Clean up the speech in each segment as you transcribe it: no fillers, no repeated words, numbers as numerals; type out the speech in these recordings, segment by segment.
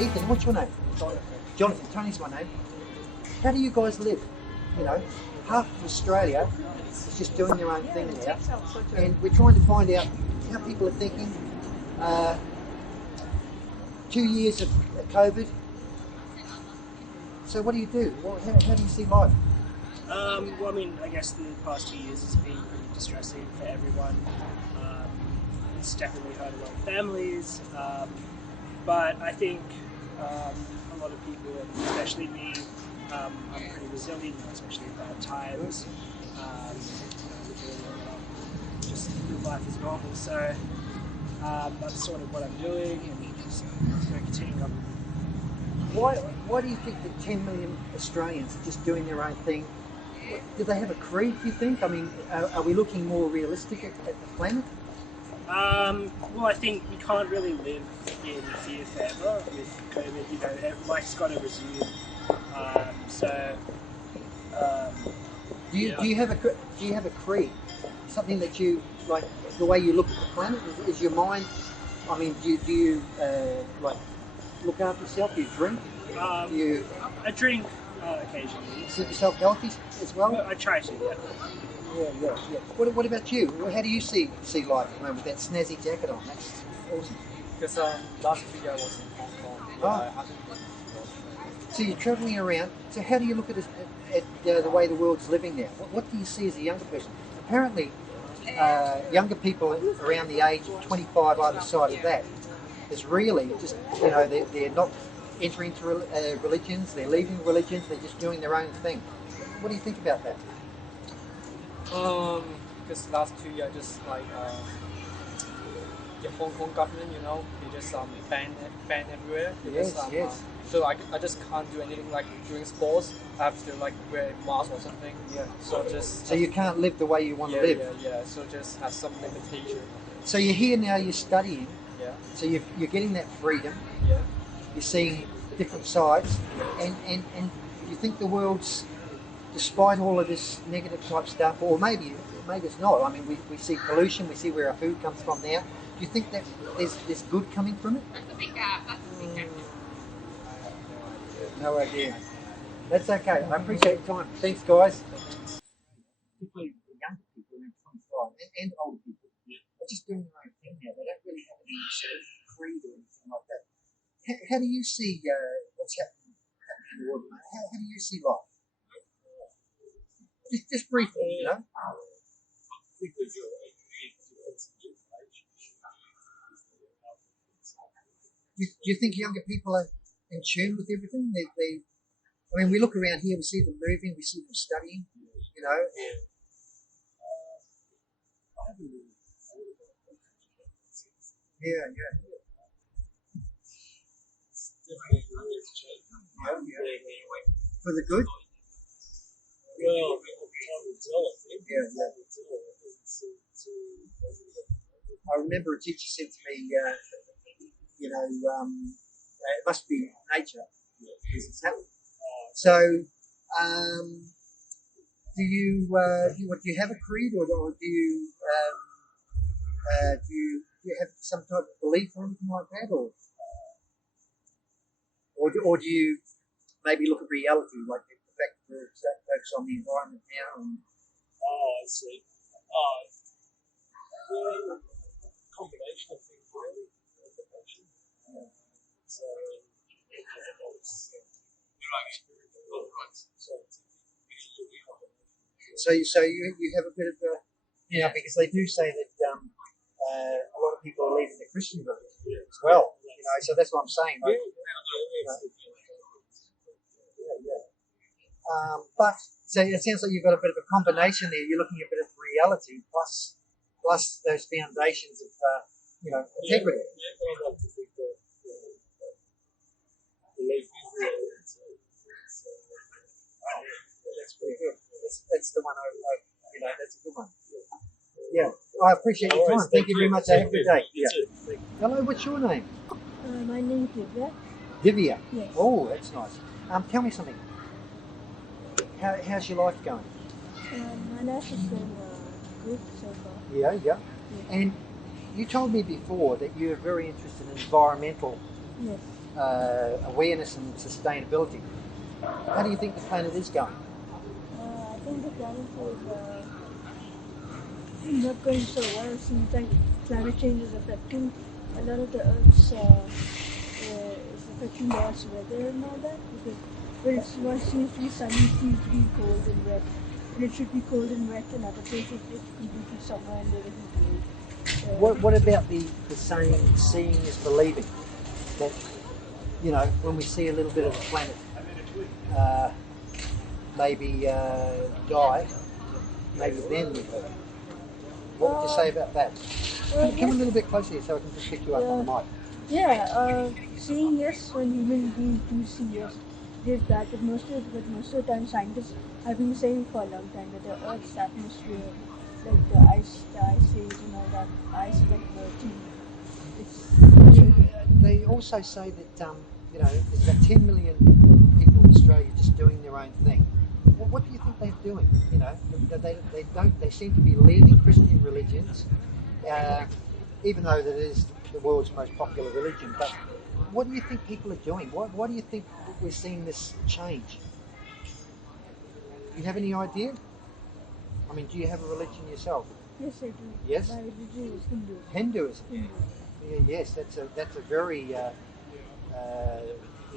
Ethan, what's your name? Jonathan. Tony's my name. How do you guys live? You know, half of Australia is just doing their own thing now, and we're trying to find out how people are thinking. 2 years of COVID. So what do you do? How do you see life? Well, I mean, I guess the past 2 years has been pretty distressing for everyone. It's definitely hurt a lot of families, but I think a lot of people, and especially me, I'm pretty resilient, especially in bad times. We're doing just live life as normal, so that's sort of what I'm doing, and just continuing on. Why do you think that 10 million Australians are just doing their own thing? Do they have a creed, do you think? I mean, are we looking more realistic at the planet? Well, I think we can't really live in fear forever with COVID. You know, life's got to resume. Do you have a creed? Something that you like, the way you look at the planet? Is your mind? I mean, do you like look after yourself? Do you drink? I drink occasionally. Keep yourself healthy as well? I try to, yeah. Yeah. What about you? How do you see life with that snazzy jacket on? That's awesome. Because last week I was in Hong Kong. So you're travelling around. So how do you look at the way the world's living now? What do you see as a younger person? Apparently, younger people around the age of 25, either side of that, is really just, you know, they're not entering into religions, they're leaving religions, they're just doing their own thing. What do you think about that? Because last 2 years, just like the Hong Kong government, you know, they just ban everywhere. Yes. So I just can't do anything like during sports. I have to like wear a mask or something. Yeah. So you can't live the way you want to live. Yeah. So just have some limitation. So you're here now. You're studying. Yeah. So you're getting that freedom. Yeah. You're seeing different sides, and you think the world's, despite all of this negative type stuff, or maybe it's not. I mean, we see pollution. We see where our food comes from now. Do you think that there's good coming from it? That's a big gap. No idea. That's okay. I appreciate your time. Thanks, guys. Particularly the younger people, around 25, and older people, are just doing their own thing now. They don't really have any sort of creed or anything like that. How do you see what's happening in the world? How do you see life? Just briefly, you know. Do you think younger people are in tune with everything? I mean, we look around here, we see them moving, we see them studying, you know. Yeah. For the good? I remember a teacher said to me, it must be nature because it's happening. So, do you have a creed, or do you have some type of belief or anything like that, or do you maybe look at reality, like the fact that we're focused on the environment now? I see. Combination of things, really. So you have a bit of because they do say that a lot of people are leaving the Christian religion as well. You know, so that's what I'm saying. Like, but so it sounds like you've got a bit of a combination there. You're looking at a bit of reality plus those foundations of integrity. That's pretty good. That's the one that's a good one. Yeah, I appreciate your time. Thank you very much. Have a good day. Yeah. Hello, what's your name? My name is Divya. Divya? Yes. Oh, that's nice. Tell me something. How's your life going? My life is going good so far. Yeah. Yes. And you told me before that you're very interested in environmental Yes. awareness and sustainability. How do you think the planet is going? I think the planet is not going so well. It seems like climate change is affecting a lot of the Earth's is affecting the Earth's weather and all that, because when it seems to be sunny, it seems to be cold and wet. And it should be cold and wet in other places. It's completely summer and there isn't cold. What about the saying, seeing is believing? That, you know, when we see a little bit of the planet maybe die, maybe then we will. What would you say about that? Come a little bit closer here so I can just pick you up on the mic. Yeah, seeing yes, when human beings do see yes, there's that. But most of the time, scientists have been saying for a long time that the Earth's atmosphere, like the ice age and all that, ice is like melting. They also say that you know, there's about 10 million people in Australia just doing their own thing. Well, what do you think they're doing? You know, they seem to be leaving Christian religions, even though that is the world's most popular religion. But what do you think people are doing? Why do you think we're seeing this change? Do you have any idea? I mean, do you have a religion yourself? Yes, I do. Yes? My religion is Hinduism. Hinduism. Hinduism. Yeah, yes, that's a very you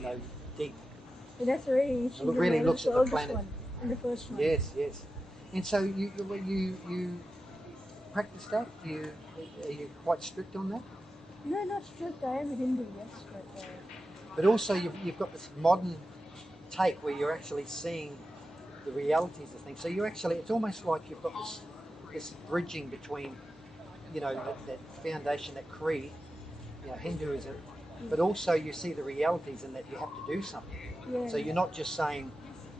know, deep. And that's very ancient. It really and looks the at the oldest planet. one, and the first one. Yes, yes. And so you practice that? Are you quite strict on that? No, not strict. I am a Hindu, yes, but. But also you've got this modern take where you're actually seeing the realities of things. So you actually, it's almost like you've got this bridging between, you know, that foundation, that creed, you know, Hinduism, but also you see the realities and that you have to do something. Yeah. So you're not just saying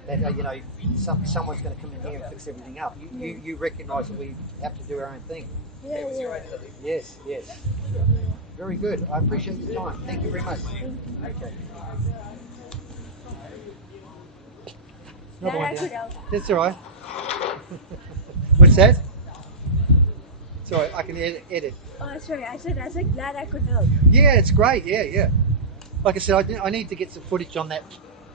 that you know, someone's going to come in here and fix everything up. You recognise that we have to do our own thing. Yeah. Yes, yes. Very good. I appreciate your time. Thank you very much. Okay. Another one down. That's all right. What's that? Sorry, I can edit. Oh, sorry. I said glad I could help. Yeah, it's great. Yeah. Like I said, I need to get some footage on that.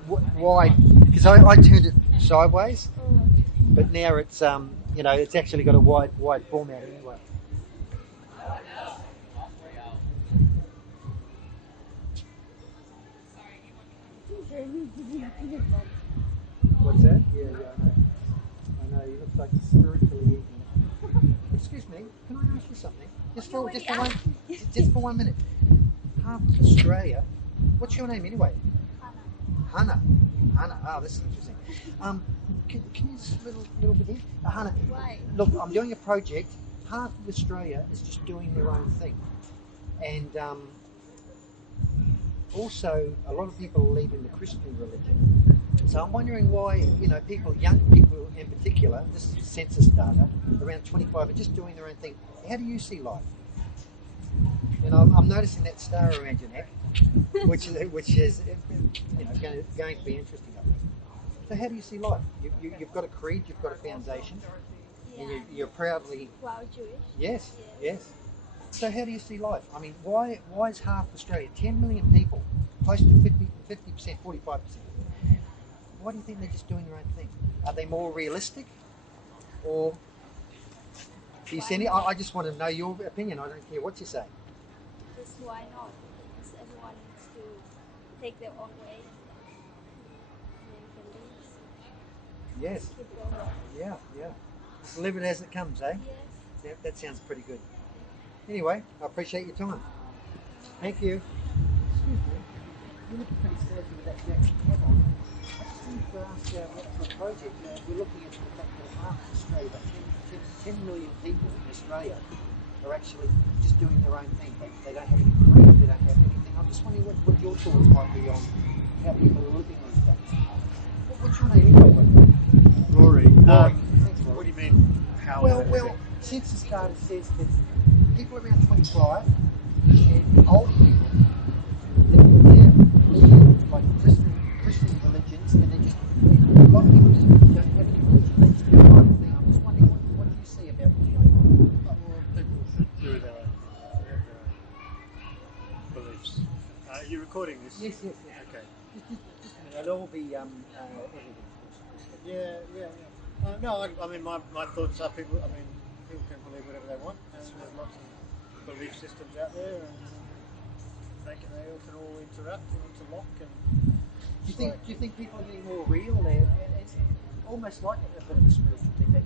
Why? Because I turned it sideways, but now it's you know, it's actually got a wide format anyway. What's that? Yeah, I know. You look like you're spiritually eating. Excuse me, can I ask you something? Just for 1 minute. Half of Australia. What's your name anyway? Hannah. Oh, this is interesting. Can you just a little bit here? Hannah. Why? Look, I'm doing a project. Half of Australia is just doing their own thing, and also a lot of people are leaving the Christian religion. So I'm wondering why, you know, young people in particular, this is census data, around 25 are just doing their own thing. How do you see life? You know, I'm noticing that star around your neck, which is you know, going to be interesting. I think. So how do you see life? You've got a creed, you've got a foundation, and you're proudly. Wow, Jewish. Yes. So how do you see life? I mean, why is half Australia, 10 million people, close to 50%, 45%? Why do you think they're just doing their own thing? Are they more realistic, or do you see any? I just want to know your opinion. I don't care what you say. Just why not? Because everyone needs to take their own way. And then Yes. keep going. Yeah. Just live it as it comes, eh? Yes. Yeah, that sounds pretty good. Anyway, I appreciate your time. Thank you. Excuse me. You're looking pretty sturdy with that jacket cap on. I just wanted to ask what's the project? We're looking at the fact that half of Australia, about 10 million people in Australia are actually just doing their own thing. They don't have any creed, they don't have anything. I'm just wondering what your thoughts might be on how people are living these days. What's your name anyway? Rory. Thanks, Rory. What do you mean? How? Well, census data says that people around 25 and old people that they're leaving like Christian religions, and they just a lot of people just don't have any religion. They just do their own thing. I'm just wondering what do you see about what's going on? Well, people should do their own beliefs. Are you recording this? Yes, yes, yes. Okay. Just a minute. It'll all be edited. Yeah. No, I mean, my thoughts are people. I mean, people can believe whatever they want, and there's lots of belief systems out there, and they can all interact and interlock. And Do you think people are getting more real? It's almost like a bit of a spiritual thing. That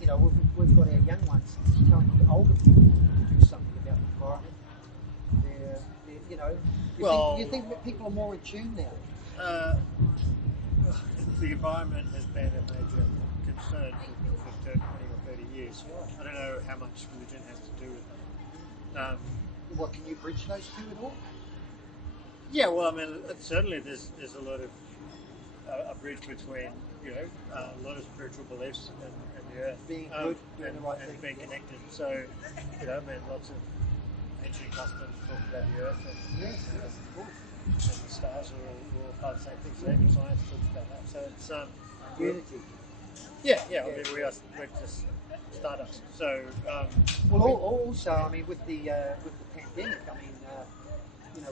you know, we've got our young ones telling the older people to do something about the environment. You know, do you think that people are more in tune now? The environment has been a major concern for 20 or 30 years. I don't know how much religion has to do with it. What, can you bridge those two at all? Yeah, well, I mean, certainly there's a lot of a bridge between a lot of spiritual beliefs and the earth Being good, doing the right thing, and being connected. So, I mean, lots of ancient customs talk about the earth and yes, of course. And the stars are all part of the same thing. So even science talks about that. So it's unity. Yeah. I mean, we're just stardust. So well, also, I mean, with the pandemic, I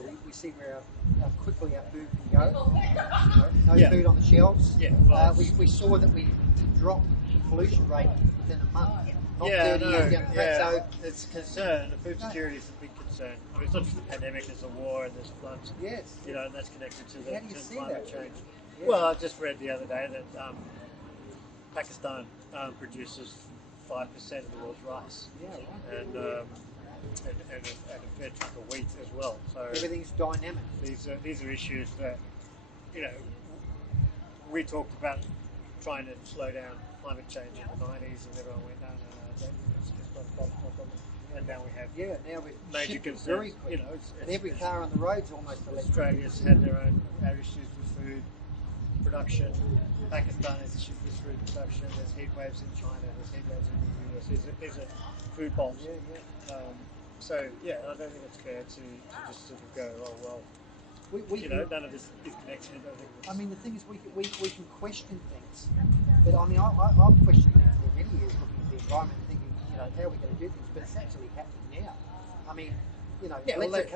mean, we see where how quickly our food can go. No food on the shelves. Yeah. We saw that we dropped the pollution rate within a month. Not 30 years down the track. So it's a concern. The food security is a big concern. I mean, it's not just the pandemic. There's a war and there's floods. Yes. And that's connected to the climate change. Yeah. Well, I just read the other day that Pakistan produces 5% of the world's rice. Yeah, right. And a fair chunk of wheat as well. So everything's dynamic. These are issues that we talked about trying to slow down climate change in the 90s, and everyone went, no, it's just not a problem. And now we have major concerns. Very quick. And every car on the road's almost electric. Australia's had their own issues with food production. Pakistan has issues with food production. There's heat waves in China. There's heat waves in the US. There's a food bombs. Yeah. So I don't think it's fair to just sort of go, oh well. None of this is connected. I mean, the thing is, we can question things, but I mean, I've questioned things for many years, looking at the environment, thinking, how are we going to do things? But it's actually happening now. I mean, electric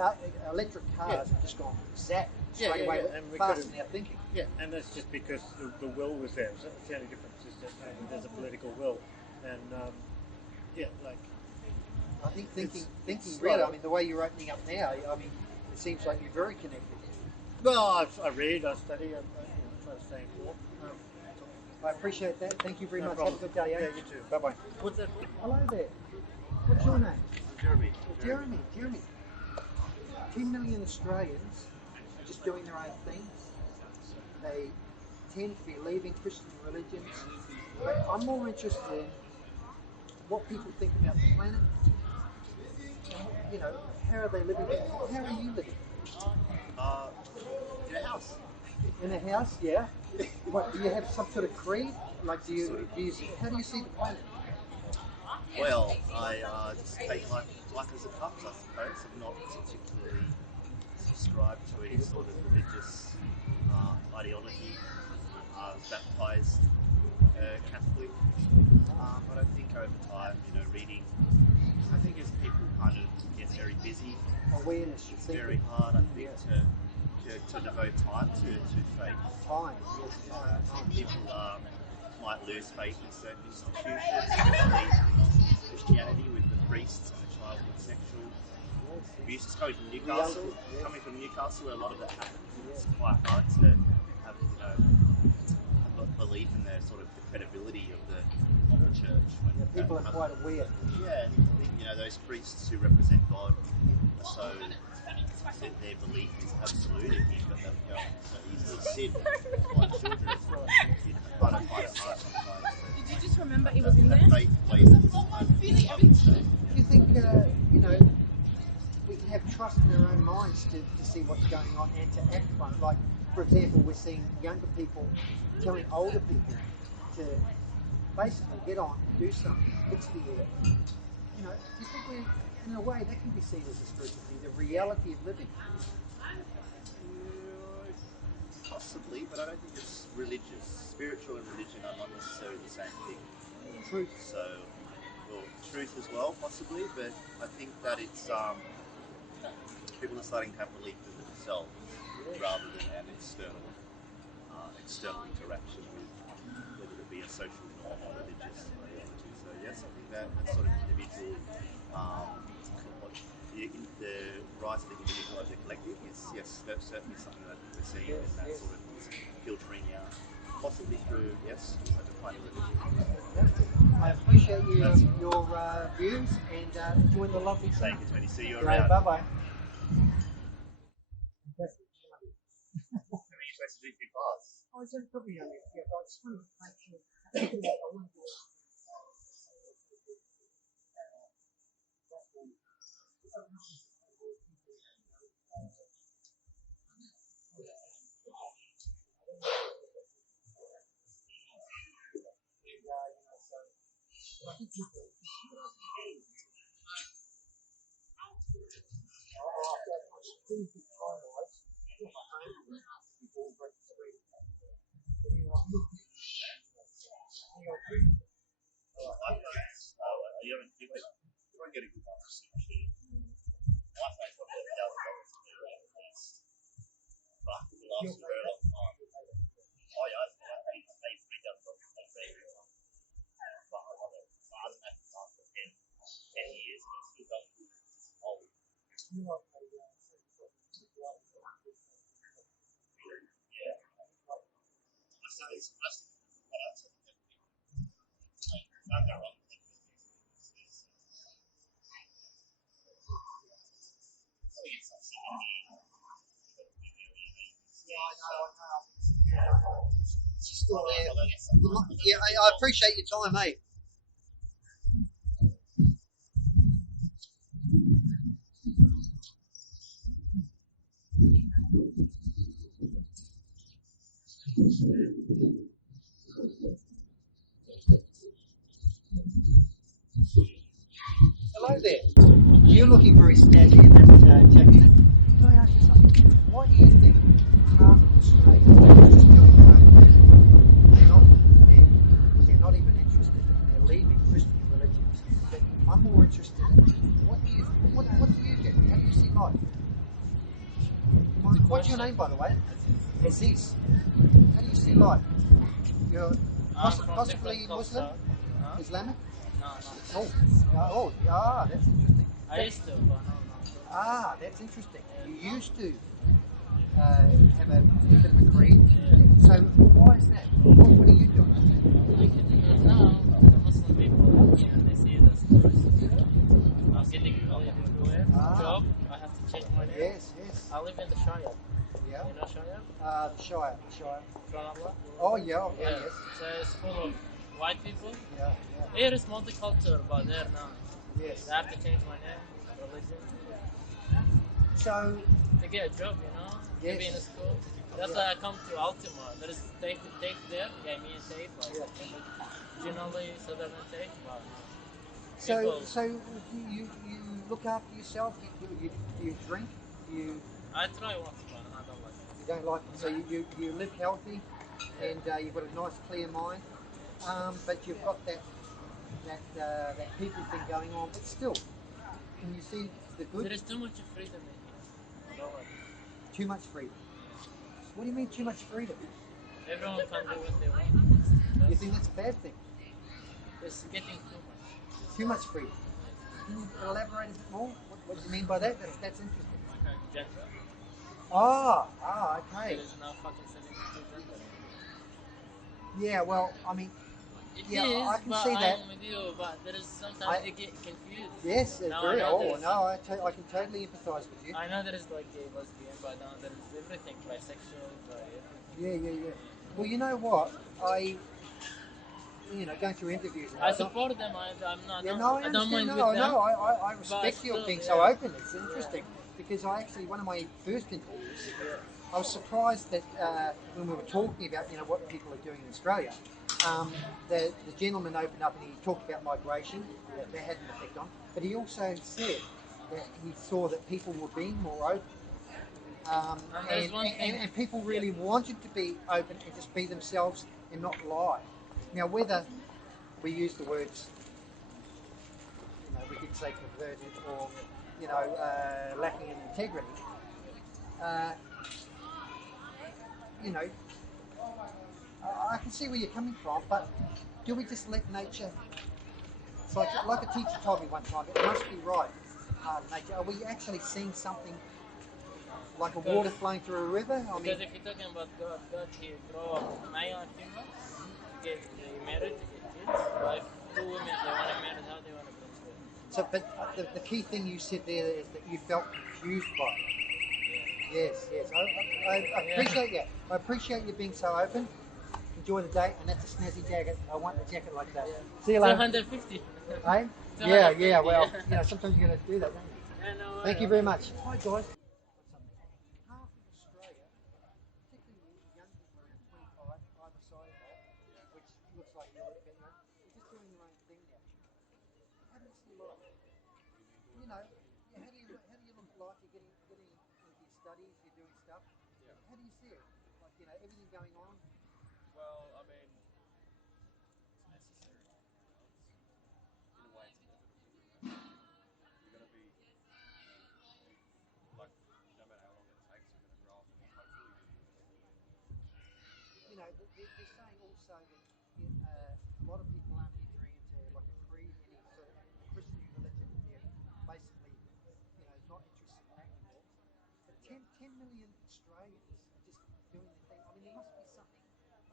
cars have just gone zap straight away, faster than our thinking. Yeah, and that's just because the will was there. So it's the only difference is that there's a political will, and I think thinking really. I mean, the way you're opening up now, I mean, it seems like you're very connected. Well, I read, I study, I try to stay informed. I appreciate that. Thank you very much. Problem. Have a good day. Yeah, you too. Bye-bye. What's that? Hello there. What's your name? Jeremy. Jeremy. 10 million Australians are just doing their own thing. They tend to be leaving Christian religions. But I'm more interested in what people think about the planet. And, how are they living? How are you living? In a house. In a house, yeah. What, do you have some sort of creed? Like, how do you see the planet? Well, I just take life as it comes, I suppose. I'm not particularly subscribed to any sort of religious ideology. I was baptised Catholic, but I think over time, reading, I think as people kind of get very busy, awareness, it's very hard, I think, to devote time to faith. Time, yes. Some people might lose faith in certain institutions, especially Christianity with the priests and the child sexual abuse. Just coming from Newcastle, where a lot of that happens, it's quite hard to have a belief in the sort of the credibility of the church. When people are quite aware. Yeah, and I think those priests who represent God are so that their belief is absolute, and you've got that going so easily sin like children. You find it quite hard sometimes. Did you just remember it was in there? Faith plays in this kind of Feeling everything. Do you think we can have trust in our own minds to see what's going on and to act on it? Like, for example, we're seeing younger people telling older people to basically get on and do something, fix the air. Do you think in a way that can be seen as a spiritual thing, the reality of living? Possibly, but I don't think it's religious. Spiritual and religion are not necessarily the same thing. Truth. So, truth as well, possibly, but I think that it's people are starting to have belief in themselves. rather than an external interaction with whether it be a social norm or religious ideology. So yes, I think that sort of individual, the rise of the individual as a collective is that's certainly something that we're seeing, and that sort of is filtering out, possibly through a defining religion. I appreciate your views and enjoy the lovely Thank you, Tony. See you Right, around. bye-bye. I was in probably I just wanted to make sure. You won't get a good one. My face probably $1,000 but the last very long time. Oh yeah, I paid $3,000. But I love it. I haven't had the time for 10 years, and it's still going good. It's old. Yeah. I started can't go wrong. Still there. Yeah, I appreciate your time, mate. Hello there. You're looking very snazzy in that jacket. Can I ask you something? Why do you think half of Australia is still in they're not even interested and they're leaving Christian religions? But I'm more interested in what do you get? How do you see life? What's your name, by the way? Aziz. How do you see life? You're possibly Muslim? Islamic? No. That's interesting. I used to, but no. That's interesting. You used to have a bit of a creed. So why is that? What are you doing? Because now the Muslim people they see it as tourists. I'm getting bullied everywhere. Job, I have to change my name. Yes. I live in the Shire. Yeah. You know Shire? The Shire. Tralala? Oh yeah, yes. So it's full of white people. Yeah. Here is multicultural, but there now. Yes. I have to change my name, religion. So to get a job, yes. Maybe in a school. That's why I come to Ultima. There is TAFE there. Yeah, me and TAFE. Generally, Southern TAFE. So you look after yourself. Do you drink? I try once, but I don't like it. You don't like it. So you live healthy, and you've got a nice clear mind. But you've got that people thing going on. But still, can you see the good? There is too much freedom in here. I don't like it. Too much freedom. What do you mean too much freedom? Everyone can do what they want. You think that's a bad thing? It's getting too much. Too much freedom. Can you elaborate a bit more? What do you mean by that? That's interesting. Like gender. Okay. There is no fucking selling to gender. Yeah, well, I mean, It yeah, is, I can but see that. I'm with you, but there is sometimes they get confused. Yes, now very. I can totally empathise with you. I know there is like gay, lesbian, but now there is everything, bisexual, everything. Yeah. Well, you know what? Going through interviews. I support them. I'm not. Yeah, no, I don't mind understand. with them. I respect But your still, thing yeah. so openly. It's interesting because one of my first interviews, I was surprised that when we were talking about what people are doing in Australia, the gentleman opened up and he talked about migration that had an effect on, but he also said that he saw that people were being more open. And people really wanted to be open and just be themselves and not lie. Now, whether we use the words, we could say perverted or, lacking in integrity, you know, I can see where you're coming from, but do we just let nature? It's like a teacher told me one time. It must be right. Nature. Are we actually seeing something like a water flowing through a river? I mean, Because if you're talking about God, He draw male and female to get married, to get kids. But if two women they want to marry, how they want to bring kids? so but the key thing you said there is that you felt confused by it. Yes, yes. I appreciate that. I appreciate you being so open. Enjoy the day, and that's a snazzy jacket. I want a jacket like that. See you later. 250. Hey? Yeah. Well, sometimes you got to do that, don't you? Yeah, no, Thank you very much. Hi, guys. Half of Australia, particularly young people around 25, either side of that, which looks like you're a bit young, are just doing their own thing now. How do you see life? You know, how do you look at life? You're getting into your studies, you're doing stuff. How do you see it? Like, everything going on. Well, I mean, it's necessary. In a way, it's inevitable. You're going to be, like, no matter how long it takes, you're going to grow up and hopefully be They're saying also that a lot of people aren't entering into like any sort of a Christian religion. They're basically, not interested in that anymore. But 10 million Australians are just doing the thing. I mean, there must be something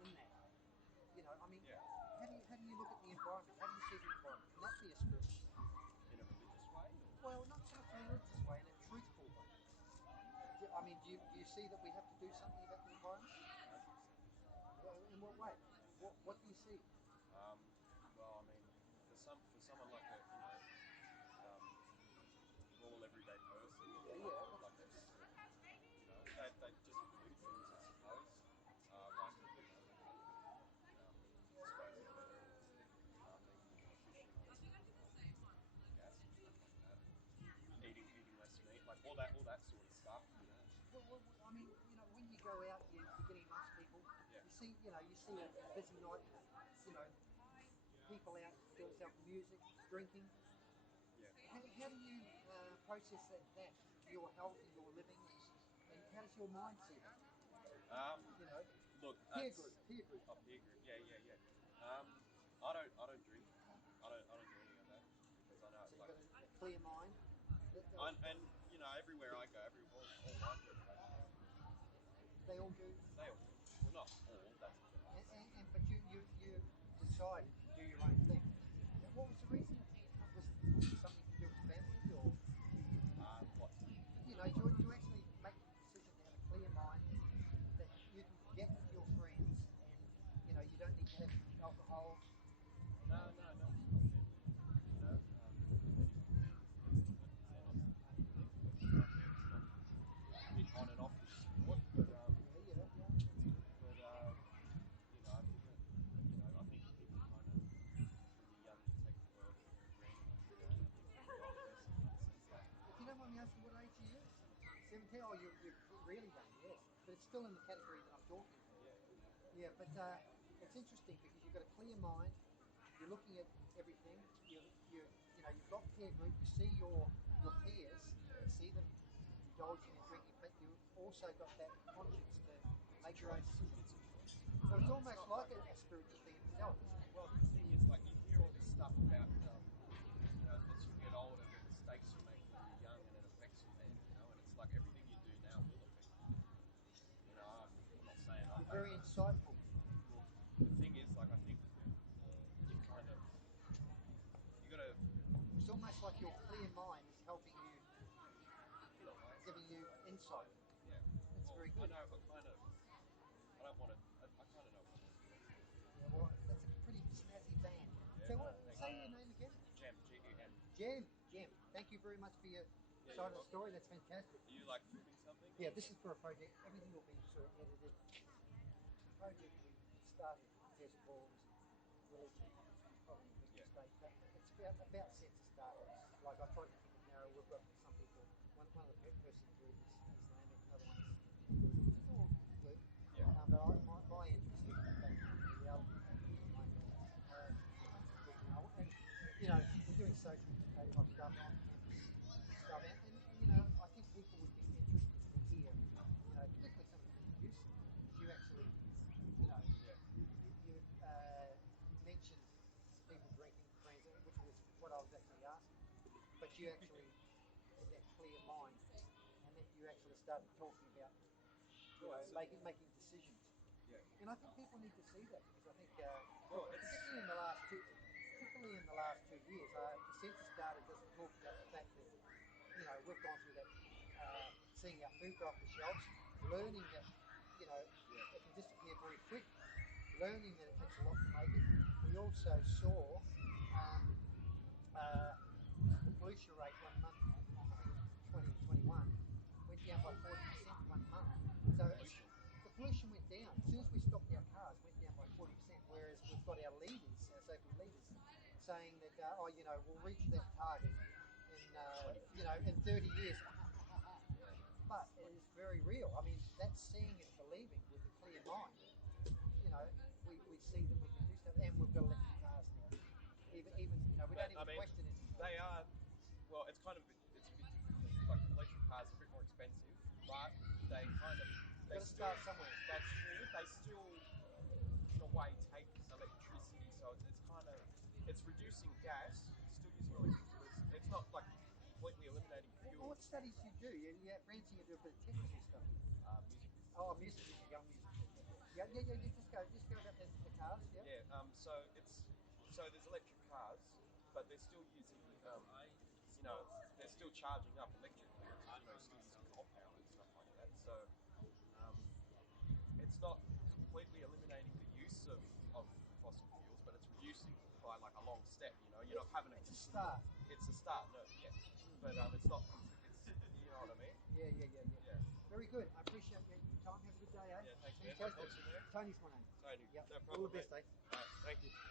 in that. How do you look at the environment? How do you see the environment? Can that be a spiritual thing? in a religious way? Well, not so much in a religious way, in a truthful way. Do you see that we have to do something about the environment? In what way? What do you see? Well, I mean, for someone like a normal everyday person, like they just believe things, I suppose. Like disposing of metals, being more efficient on gas and stuff like that, and eating less meat, like all that sort of stuff. Well, I mean, when you go out, you're getting amongst people. Yeah. You see a busy night. People out doing stuff, music, drinking. Yeah. How do you process that your health and your living, and how does your mind see that? Look, peer group. Oh, peer group. Yeah. I don't drink. I don't do any of that because I know. So you've got a clear mind. And everywhere I go, all my friends basically, they all do. They all do. Well, not all. That's a general. But you decided to do your own thing. What was the reason? Was it something to do with family, or what? Do you actually make the decision to have a clear mind that you can get with your friends, and you don't need to have alcohol? No, not family. They're not a bit on and off with sport, but I think that I think people kind of when you're young you take the world for granted. And I think the older person kind of sees that. If you don't mind me asking, what age are you? 17. Oh, you're really young, yes, but it's still in the category that I'm talking about. Yeah, but it's interesting because you've got a clear mind. You're looking at everything. You've got peer group. You see your peers. You see them indulging and drinking, but you've also got that conscience to make your own decisions. So it's almost like a spiritual thing in itself, isn't it? Well, the thing is, like, you hear all this stuff about, as you get older, the mistakes you make when you're young, and it affects you then, and it's like everything you do now will affect you. I'm not saying you're very insightful. Well, the thing is, like, I think you gotta. It's almost like your clear mind is helping you, giving you insight. Yeah, that's very good. I kind of. I don't want to. I kind of know what I'm doing. Yeah, well, that's a pretty snazzy band. Yeah, say your name again. Jem, G-E-M. Jem. Thank you very much for your side of the story. That's fantastic. Are you like filming something? Yeah, this is for a project. Everything will be sort of edited. The project we started festivals and religion, probably a big mistake, but it's about sense of starters. Like, I tried to keep it narrow. We've got some people. One of the person in the group is Islamic, another one is Hindu, which is all good. Yeah. But my interest is back to reality, my needs. And we're doing social stuff on campus stuff, and I think people would be interested to hear, particularly some of the things you said, because you actually you actually had that clear mind, and that you actually started talking about, making decisions. Yeah. And I think people need to see that, because I think, Well, it's particularly in the last 2 years, the census data doesn't talk about the fact that we've gone through that, seeing our food go off the shelves, learning that it can disappear very quick, learning that it takes a lot to make it. We also saw the pollution rate 1 month, I think it was 2021, went down by 40% 1 month. So the pollution went down. As soon as we stopped our cars, it went down by 40%. Whereas we've got our leaders, our so-called leaders, saying that we'll reach that target in 30 years. But it is very real. I mean, that's seeing is believing with a clear mind. We see that we can do stuff, and we've got electric cars now. Even we don't even question it anymore. They are. Well, it's a bit different. Like electric cars are a bit more expensive, but they Got to start somewhere. That's true. They still, in a way, take electricity. So it's reducing gas. It's still using electricity. It's not like completely eliminating fuel. Well, what studies do you do? You're Branson, you do a bit of technical stuff here. Music. Oh, music, young music. Yeah. Just go about the cars. Yeah. Yeah. So there's electric cars, but they're still using they're still charging up electrically, still using coal power and stuff like that. So it's not completely eliminating the use of fossil fuels, but it's reducing by like a long step. You're not having It's a start. It's a start. No, yeah, but it's not. It's you know what I mean? Yeah. Very good. I appreciate your time. Have a good day, eh? Yeah, thanks, man. Fantastic. What's your name? Tony's my name. Tony. Yep. No problem. All the best, mate. eh? All right, thank you.